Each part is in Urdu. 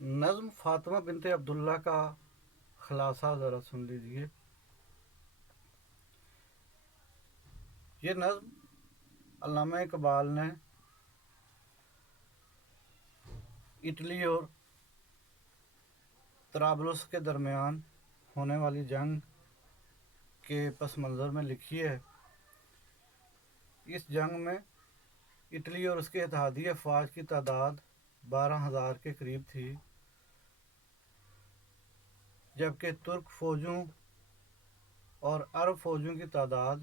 نظم فاطمہ بنت عبداللہ کا خلاصہ ذرا سن لیجیے۔ یہ نظم علامہ اقبال نے اٹلی اور طرابلس کے درمیان ہونے والی جنگ کے پس منظر میں لکھی ہے۔ اس جنگ میں اٹلی اور اس کے اتحادی افواج کی تعداد 12,000 کے قریب تھی، جبکہ ترک فوجوں اور عرب فوجوں کی تعداد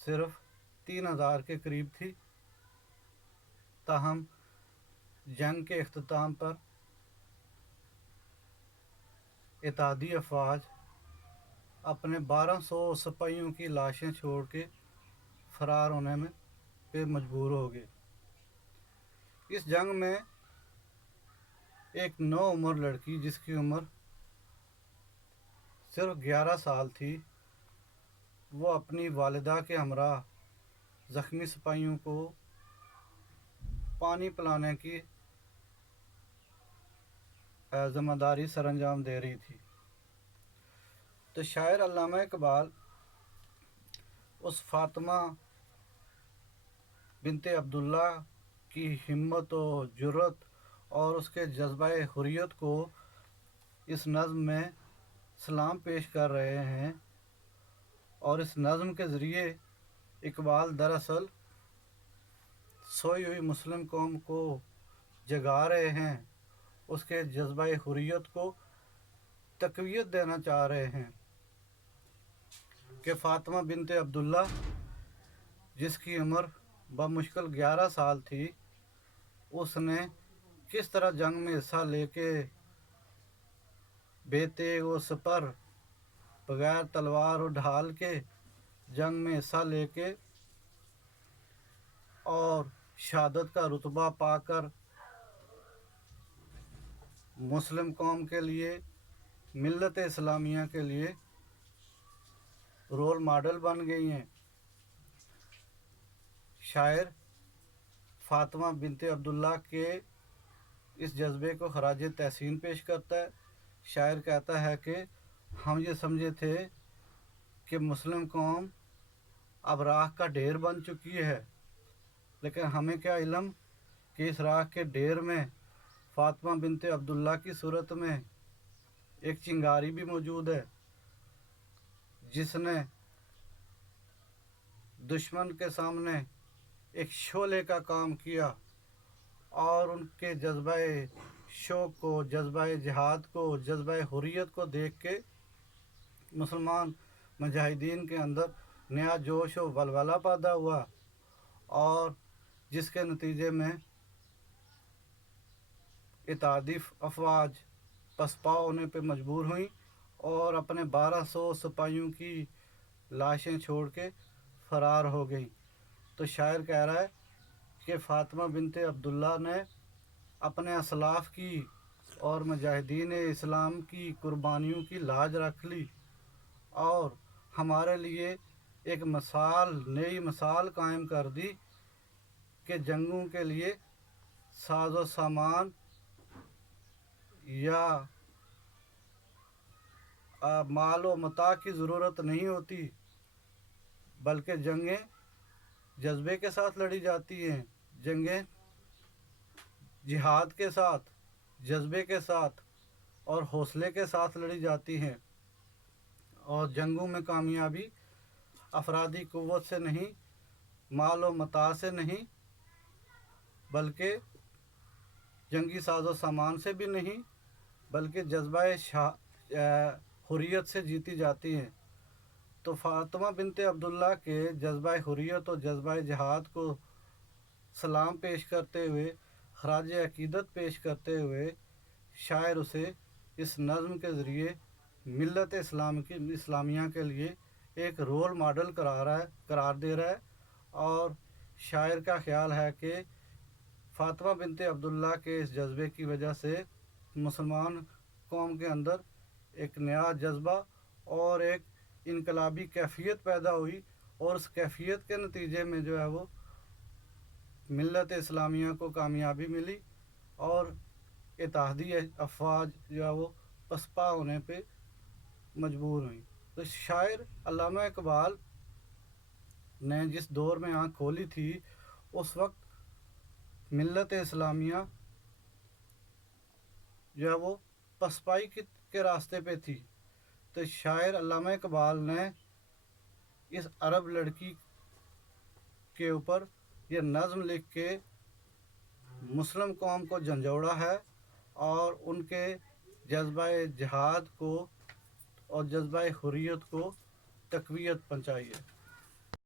صرف 3,000 کے قریب تھی۔ تاہم جنگ کے اختتام پر اتحادی افواج اپنے 1,200 سپاہیوں کی لاشیں چھوڑ کے فرار ہونے پہ مجبور ہو گئے۔ اس جنگ میں ایک نوعمر لڑکی جس کی عمر صرف 11 سال تھی، وہ اپنی والدہ کے ہمراہ زخمی سپاہیوں کو پانی پلانے کی ذمہ داری سر انجام دے رہی تھی۔ تو شاعر علامہ اقبال اس فاطمہ بنت عبداللہ کی ہمت و جرأت اور اس کے جذبہ حریت کو اس نظم میں سلام پیش کر رہے ہیں، اور اس نظم کے ذریعے اقبال دراصل سوئی ہوئی مسلم قوم کو جگا رہے ہیں، اس کے جذبہ حریت کو تقویت دینا چاہ رہے ہیں کہ فاطمہ بنت عبداللہ جس کی عمر بمشکل 11 سال تھی، اس نے کس طرح جنگ میں حصہ لے کے بے تیغ و سپر بغیر تلوار و ڈھال کے جنگ میں حصہ لے کے اور شہادت کا رتبہ پا کر مسلم قوم کے لیے، ملت اسلامیہ کے لیے رول ماڈل بن گئی ہیں۔ شاعر فاطمہ بنت عبداللہ کے اس جذبے کو خراج تحسین پیش کرتا ہے۔ شاعر کہتا ہے کہ ہم یہ سمجھے تھے کہ مسلم قوم اب راکھ کا ڈھیر بن چکی ہے، لیکن ہمیں کیا علم کہ اس راکھ کے ڈھیر میں فاطمہ بنت عبداللہ کی صورت میں ایک چنگاری بھی موجود ہے، جس نے دشمن کے سامنے ایک شعلے کا کام کیا، اور ان کے جذبہ شوق کو، جذبہ جہاد کو، جذبہ حریت کو دیکھ کے مسلمان مجاہدین کے اندر نیا جوش و ولولہ پیدا ہوا، اور جس کے نتیجے میں اتحادی افواج پسپا ہونے پہ مجبور ہوئیں اور اپنے 1,200 سپاہیوں کی لاشیں چھوڑ کے فرار ہو گئیں۔ تو شاعر کہہ رہا ہے کہ فاطمہ بنت عبداللہ نے اپنے اسلاف کی اور مجاہدین اسلام کی قربانیوں کی لاج رکھ لی، اور ہمارے لیے ایک نئی مثال قائم کر دی کہ جنگوں کے لیے ساز و سامان یا مال و متاع کی ضرورت نہیں ہوتی، بلکہ جنگیں جذبے کے ساتھ لڑی جاتی ہیں، جنگیں جہاد کے ساتھ، جذبے کے ساتھ اور حوصلے کے ساتھ لڑی جاتی ہیں، اور جنگوں میں کامیابی افرادی قوت سے نہیں، مال و متاع سے نہیں، بلکہ جنگی ساز و سامان سے بھی نہیں، بلکہ جذبہ حریت سے جیتی جاتی ہیں۔ تو فاطمہ بنت عبداللہ کے جذبہ حریت اور جذبہ جہاد کو سلام پیش کرتے ہوئے، خراج عقیدت پیش کرتے ہوئے، شاعر اسے اس نظم کے ذریعے ملت اسلامیہ کے لیے ایک رول ماڈل قرار دے رہا ہے، اور شاعر کا خیال ہے کہ فاطمہ بنت عبداللہ کے اس جذبے کی وجہ سے مسلمان قوم کے اندر ایک نیا جذبہ اور ایک انقلابی کیفیت پیدا ہوئی، اور اس کیفیت کے نتیجے میں جو ہے وہ ملت اسلامیہ کو کامیابی ملی، اور اتحادی افواج جو ہے وہ پسپا ہونے پہ مجبور ہوئیں۔ تو شاعر علامہ اقبال نے جس دور میں آنکھ کھولی تھی اس وقت ملت اسلامیہ جو ہے وہ پسپائی کے راستے پہ تھی۔ تو شاعر علامہ اقبال نے اس عرب لڑکی کے اوپر یہ نظم لکھ کے مسلم قوم کو جھنجھوڑا ہے اور ان کے جذبہ جہاد کو اور جذبہ حریت کو تقویت پہنچائی ہے۔